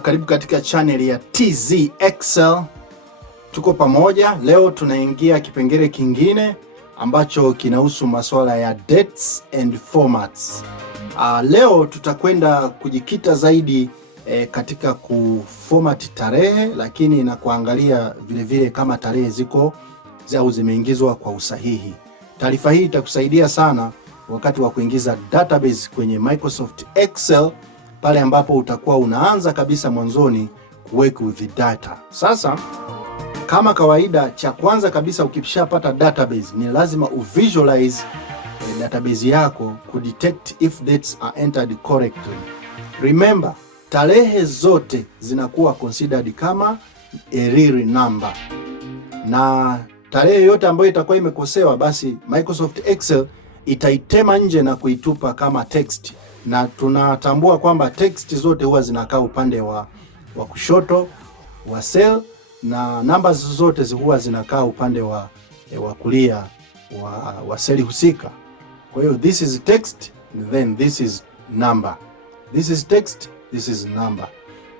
karibu katika channel ya TZ Excel. Tuko pamoja. Leo tunaingia kipengele kingine ambacho kinahusu masuala ya dates and formats. Leo tutakwenda kujikita zaidi katika kuformat tarehe, lakini na kuangalia vile kama tarehe ziko au zimeingizwa kwa usahihi. Taarifa hii itakusaidia sana wakati wa kuingiza database kwenye Microsoft Excel, pale ambapo utakuwa unaanza kabisa mwanzoni kuwork with the data. Sasa kama kawaida, cha kwanza kabisa ukishapata database ni lazima uvisualize database yako kudetect if dates are entered correctly. Remember, tarehe zote zinakuwa considered kama a real number, na tarehe yote ambayo itakuwa imekosewa basi Microsoft Excel itaitema nje na kuitupa kama text, na tunatambua kwamba text zote huwa zinakaa upande wa kushoto wa cell na numbers zote huwa zinakaa upande wa kulia wa cell husika. Kwa hiyo this is text, then this is number. This is text, this is number.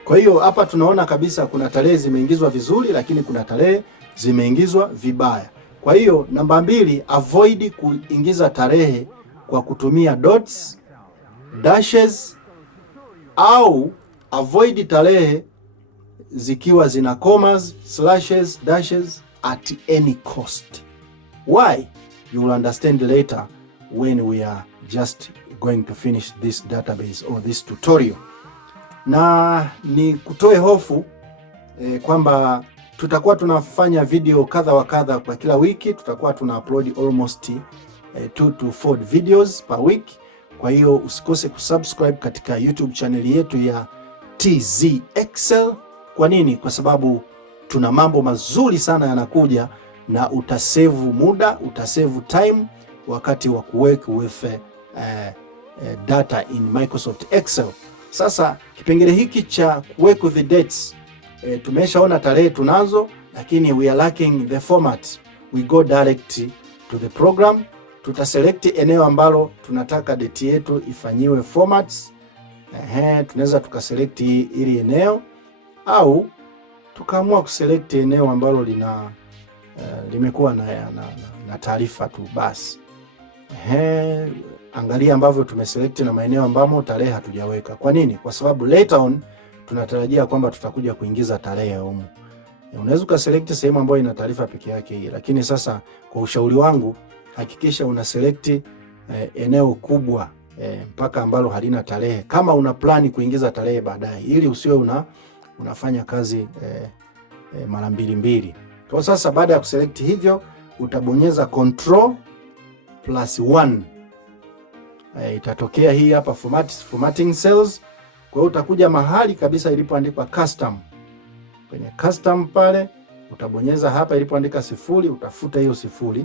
Kwa hiyo hapa tunaona kabisa kuna tarehe zimeingizwa vizuri, lakini kuna tarehe zimeingizwa vibaya. Kwa hiyo namba 2, avoid kuingiza tarehe kwa kutumia dots, dashes, au avoid tarehe zikiwa zina commas, slashes, dashes at any cost. Why? You will understand later when we are just going to finish this database or this tutorial. Na ni kutoe hofu kwamba tutakuwa tunafanya video kadha wa kadha kwa kila wiki. Tutakuwa tuna upload almost 2 to 4 videos per week. Kwa hiyo usikose kusubscribe katika YouTube channel yetu ya TZ Excel. Kwa nini? Kwa sababu tuna mambo mazuri sana yanakuja, na utasave muda, utasave time wakati wa kuwork with data in Microsoft Excel. Sasa kipengele hiki cha work with the dates, tumeshaona tarehe tunazo, lakini we are lacking the format. We go direct to the program. Tutaselect eneo ambalo tunataka date yetu ifanyiwe formats. Tunaweza tukaselect ili eneo, au tukaamua kuselect eneo ambalo limekuwa na taarifa tu basi. Angalia ambavyo tumeselect na maeneo ambamo tarehe hatujaweka. Kwa nini? Kwa sababu later on tunatarajia kwamba tutakuja kuingiza tarehe humu. Unaweza ukaselect sehemu ambayo ina taarifa peke yake hii, lakini sasa kwa ushauri wangu, hakikisha una select eneo kubwa mpaka ambalo halina tarehe, kama una plani kuingiza tarehe baadaye, ili usiwe unafanya kazi mara mbili. Kwa sasa baada ya kuselect hivyo, utabonyeza Control+1. Itatokea hii hapa formatting cells. Kwa hiyo utakuja mahali kabisa ilipoandikwa custom. Kwenye custom pale utabonyeza hapa ilipoandika 0, utafuta hiyo 0.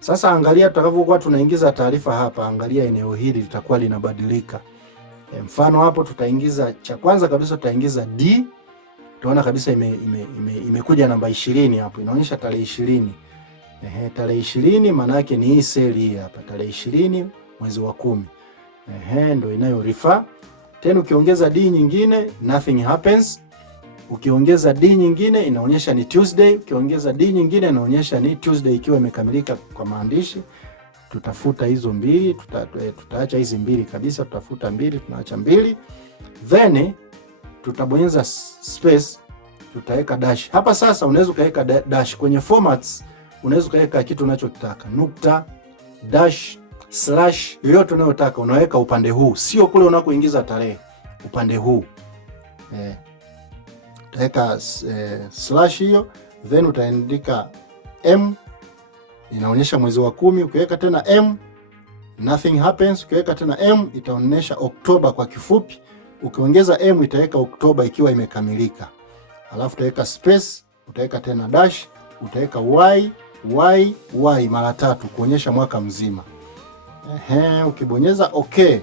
Sasa angalia tutakavyokuwa tunaingiza taarifa hapa, angalia eneo hili litakuwa linabadilika. Mfano hapo tutaingiza, cha kwanza kabisa tutaingiza D. Utaona kabisa imekuja namba 20 hapo, inaonyesha tarehe 20. Tarehe 20 maana yake ni hii cell hii hapa, tarehe 20 mwezi wa 10. Ndio inayo refer. Tena ukiongeza D nyingine, nothing happens. Ukiongeza D nyingine inaonyesha ni Tuesday. Ukiongeza D nyingine inaonyesha ni Tuesday ikiwa imekamilika kwa maandishi. Tutafuta hizo mbili, tutaacha hizi mbili kabisa, tutafuta mbili, tunaacha mbili. Then tutabonyeza space, tutaweka dash. Hapa sasa unaweza kaweka dash kwenye formats, unaweza kaweka kitu unachotaka. Nukta, dash, slash, yoyote unayotaka unaweka upande huu, sio kule unakoingiza tarehe, upande huu. Utaweka slash hiyo, then utaandika M, inaonyesha mwezi wa 10. Ukiweka tena M, nothing happens. Ukiweka tena M, itaonyesha Oktoba kwa kifupi. Ukiongeza M, itaweka Oktoba ikiwa imekamilika. Alafu utaweka space, utaweka tena dash, utaweka Y mara 3 kuonyesha mwaka mzima. Ukibonyeza okay,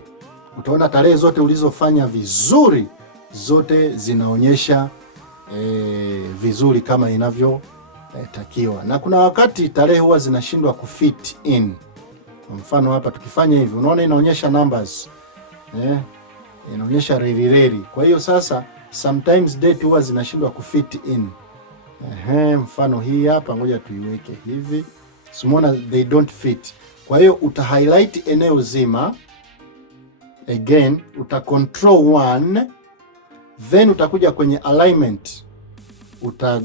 utaona tarehe zote ulizofanya vizuri zote zinaonyesha vizuri kama inavyotakiwa. Na kuna wakati tarehe huwa zinashindwa kufit in. Kwa mfano hapa tukifanya hivi, unaona inaonyesha numbers. Inaonyesha reli. Kwa hiyo sasa sometimes date huwa zinashindwa kufit in. Mfano hii hapa, ngoja tuiweke hivi, simona they don't fit. Kwa hiyo uta highlight eneo zima, again uta control 1, then utakuja kwenye alignment, uta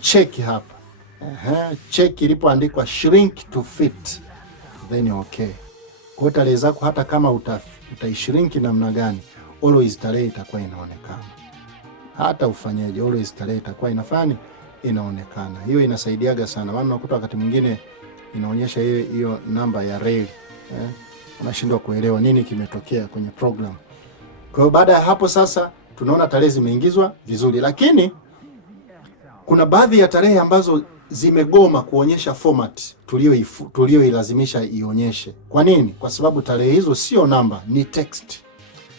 check hapa, check ilipoandikwa shrink to fit, then okay. Kwa tarehe zako hata kama utaishrink namna gani, always tarehe itakuwa inaonekana. Hata ufanyaje, always tarehe itakuwa inaonekana. Hiyo inasaidiaga sana, maana unakuta wakati mwingine inaonyesha hiyo namba ya reli, unashindwa kuelewa nini kimetokea kwenye program. Kwa hiyo baada ya hapo sasa tunaona tarehe zimeingizwa vizuri, lakini kuna baadhi ya tarehe ambazo zimegoma kuonyesha format tulioilazimisha ionyeshe. Kwa nini? Kwa sababu tarehe hizo sio namba, ni text.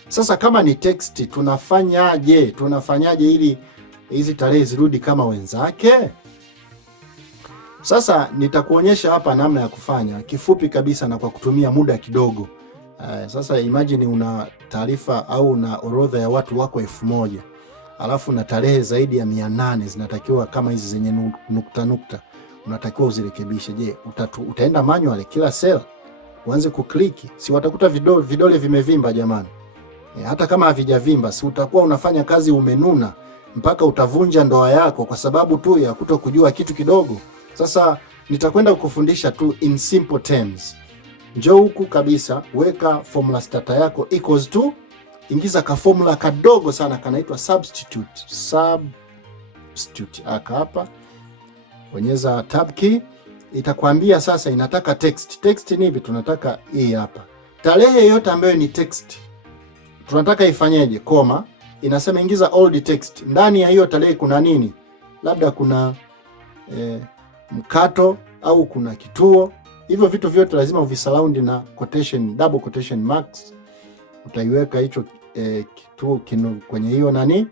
Sasa kama ni text, tunafanyaje ili hizi tarehe zirudi kama wenzake? Sasa nitakuonyesha hapa namna ya kufanya kifupi kabisa na kwa kutumia muda kidogo. Sasa imagine una taarifa au una orodha ya watu wako 1000, alafu na tarehe zaidi ya 800 zinatakiwa kama hizi zenye nukta, unatakiwa uzirekebishe. Je, utaenda manual kila cell uanze kukliki? Si watakuta vidole vimevimba jamani. Hata kama havijavimba, si utakuwa unafanya kazi umenuna mpaka utavunja ndoa yako kwa sababu tu ya kutokujua kitu kidogo. Sasa nitakwenda kukufundisha tu in simple terms. Njoo huku kabisa, weka formula starter yako equals to, ingiza ka formula kadogo sana kanaitwa substitute. Hapa bonyeza tab key, itakwambia sasa inataka text. Text ni hivi, tunataka hii hapa. Tarehe yote ambayo ni text tunataka ifanyeje? Koma, inasema ingiza old text. Ndani ya hiyo tarehe kuna nini? Labda kuna mkato au kuna kituo. Hivyo vitu vyote lazima uvisurround na quotation, double quotation marks. Utaiweka hicho kituo kwenye hiyo nani,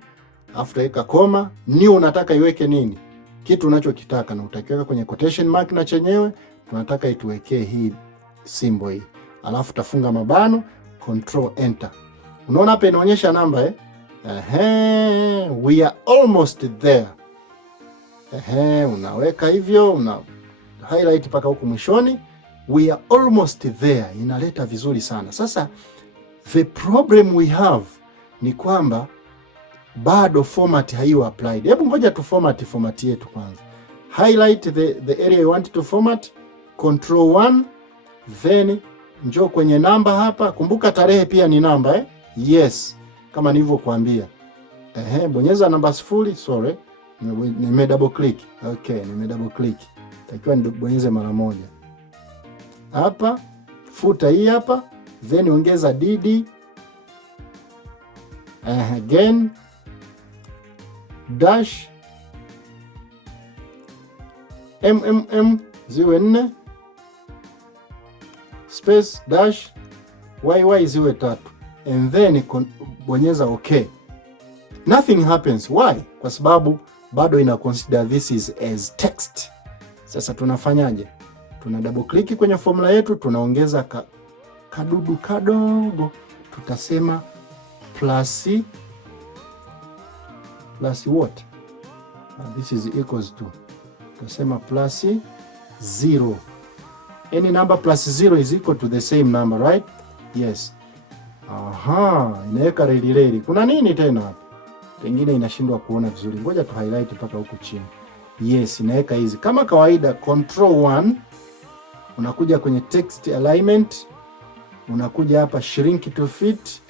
afu utaweka koma. New unataka iweke nini? Kitu unachokitaka, na utakiweka kwenye quotation mark, na chenyewe tunataka ituwekee hii symbol hii. Alafu utafunga mabano, control enter. Unaona hapa inaonyesha namba we are almost there. Unaweka hivyo, una highlight paka huku mwishoni, we are almost there, inaleta vizuri sana. Sasa the problem we have ni kwamba bado format haiyo applied. Hebu ngoja tu format yetu kwanza. Highlight the area you want to format, control 1, then njoo kwenye namba hapa. Kumbuka tarehe pia ni namba Yes, kama nilivyokuambia. Bonyeza namba 0, sorry. Nime double click. Okay, nime double click. Takiwa nibonyeze mara moja. Hapa futa hii hapa, then ongeza DD. Again dash MMM ziwe 4 space dash YY ziwe 3 and then bonyeza okay. Nothing happens. Why? Kwa sababu bado ina consider this is as text. Sasa tunafanyaje? Tuna double click kwenye formula yetu, tunaongeza kadudu kadogo, tutasema plus what? This is equals to, tutasema plus 0. Any number plus 0 is equal to the same number, right? Yes. Inaweka reli. Kuna nini tena hapa? Pengine inashindwa kuona vizuri. Ngoja tu highlight mpaka huku chini. Yes, inaweka hizi. Kama kawaida, control 1, unakuja kwenye text alignment, unakuja hapa shrink to fit,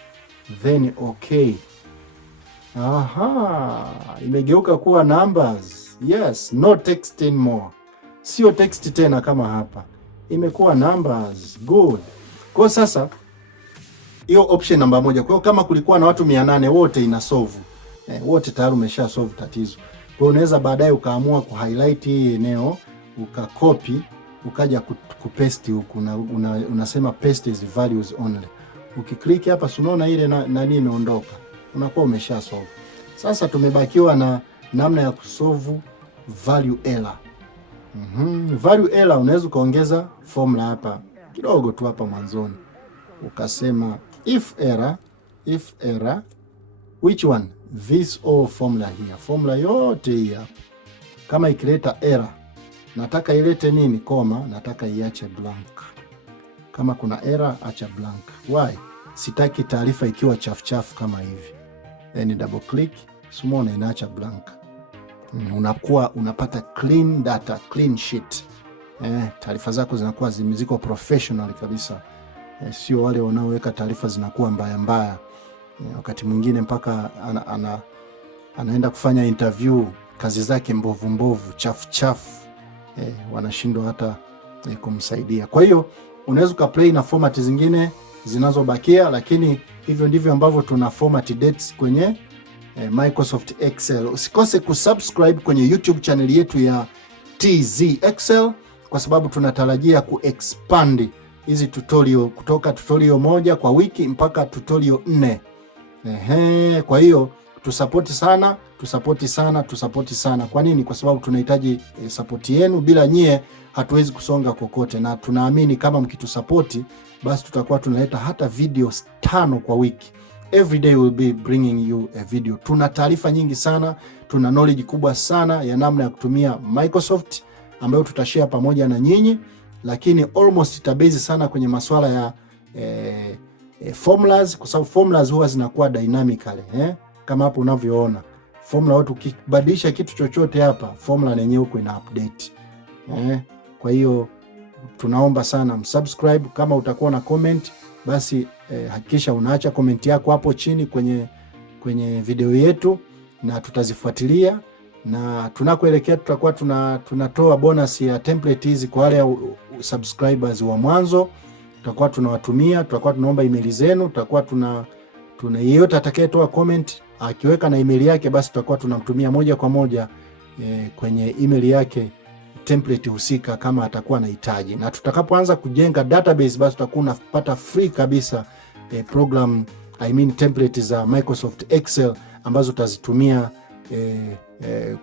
then okay. Imegeuka kuwa numbers. Yes, no text anymore. Sio text tena kama hapa. Imekuwa numbers. Good. Kwa sasa hiyo option namba 1. Kwa hiyo kama kulikuwa na watu 800 wote ina solve. Wote tayari umesha solve tatizo. Kwa hiyo unaweza baadaye ukaamua kuhighlight hii eneo, ukakopi, ukaja kupaste huku, unasema paste as values only. Ukiklik hapa unaona ile nani imeondoka. Unakuwa umesha solve. Sasa tumebakiwa na namna ya kusolve value error. Value error unaweza kaongeza formula hapa kidogo tu hapa mwanzoni. Ukasema if error Which one? This all formula here. Formula yote hii hapa. Kama ikileta error, nataka ilete nini? Koma, nataka iache blank. Kama kuna error, acha blank. Why? Sitaki taarifa ikiwa chafu kama hivi. Then double click, simona inaacha blank. Unakuwa unapata clean data, clean sheet. Taarifa zako zinakuwa ziko professional kabisa. Sio wale wanaoweka taarifa zinakuwa mbaya. Wakati mwingine mpaka anaenda kufanya interview, kazi zake mbovu chafu. Wanashindwa hata kumsaidia. Kwa hiyo unaweza ukaplay na format zingine zinazobakia, lakini hivyo ndivyo ambavyo tuna format dates kwenye Microsoft Excel. Usikose kusubscribe kwenye YouTube channel yetu ya TZ Excel, kwa sababu tunatarajia kuexpand hizi tutorial kutoka tutorial 1 kwa wiki mpaka tutorial 4. Kwa hiyo tusapoti sana. Kwa nini? Kwa sababu tunahitaji support yenu. Bila nyie hatuwezi kusonga kokote, na tunaamini kama mkitusapoti basi tutakuwa tunaleta hata videos 5 kwa wiki. Every day we'll be bringing you a video. Tuna taarifa nyingi sana, tuna knowledge kubwa sana ya namna ya kutumia Microsoft ambayo tutashare pamoja na nyinyi, lakini almost itabase sana kwenye masuala ya formulas, kwa sababu formulas huwa zinakuwa dynamically. Kama hapo unavyoona formula, watu ukibadilisha kitu chochote hapa, formula yenyewe huko ina update. Kwa hiyo tunaomba sana msubscribe. Kama utakuwa na comment, basi hakikisha unaacha comment yako hapo chini kwenye video yetu, na tutazifuatilia, na tunakoelekea tutakuwa tunatoa bonus ya template hizi kwa wale subscribers wa mwanzo. Tutakuwa tunawatumia, tutakuwa tunaomba email zenu, tutakuwa tuna yeyote atakayetoa comment akiweka na email yake, basi tutakuwa tunamtumia moja kwa moja kwenye email yake template husika kama atakuwa anahitaji. Na tutakapoanza kujenga database, basi tutakuwa unapata free kabisa template za Microsoft Excel ambazo utazitumia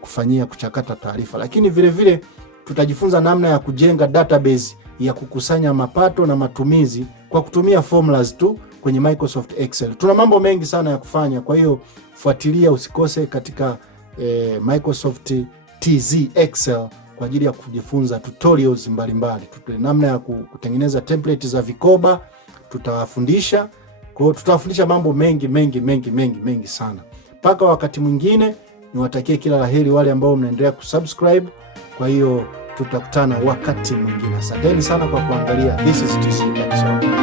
kufanyia kuchakata taarifa. Lakini vile vile tutajifunza namna ya kujenga database ya kukusanya mapato na matumizi kwa kutumia formulas tu kwenye Microsoft Excel. Tuna mambo mengi sana ya kufanya, kwa hiyo fuatilia, usikose katika Microsoft TZ Excel kwa ajili ya kujifunza tutorials mbalimbali. Namna ya kutengeneza template za vikoba tutawafundisha. Kwa hiyo tutawafundisha mambo mengi sana. Mpaka wakati mwingine, niwatakie kila laheri wale ambao mnaendelea kusubscribe. Kwa hiyo tutakutana wakati mwingine. Asanteni sana kwa kuangalia. This is TZ Excel.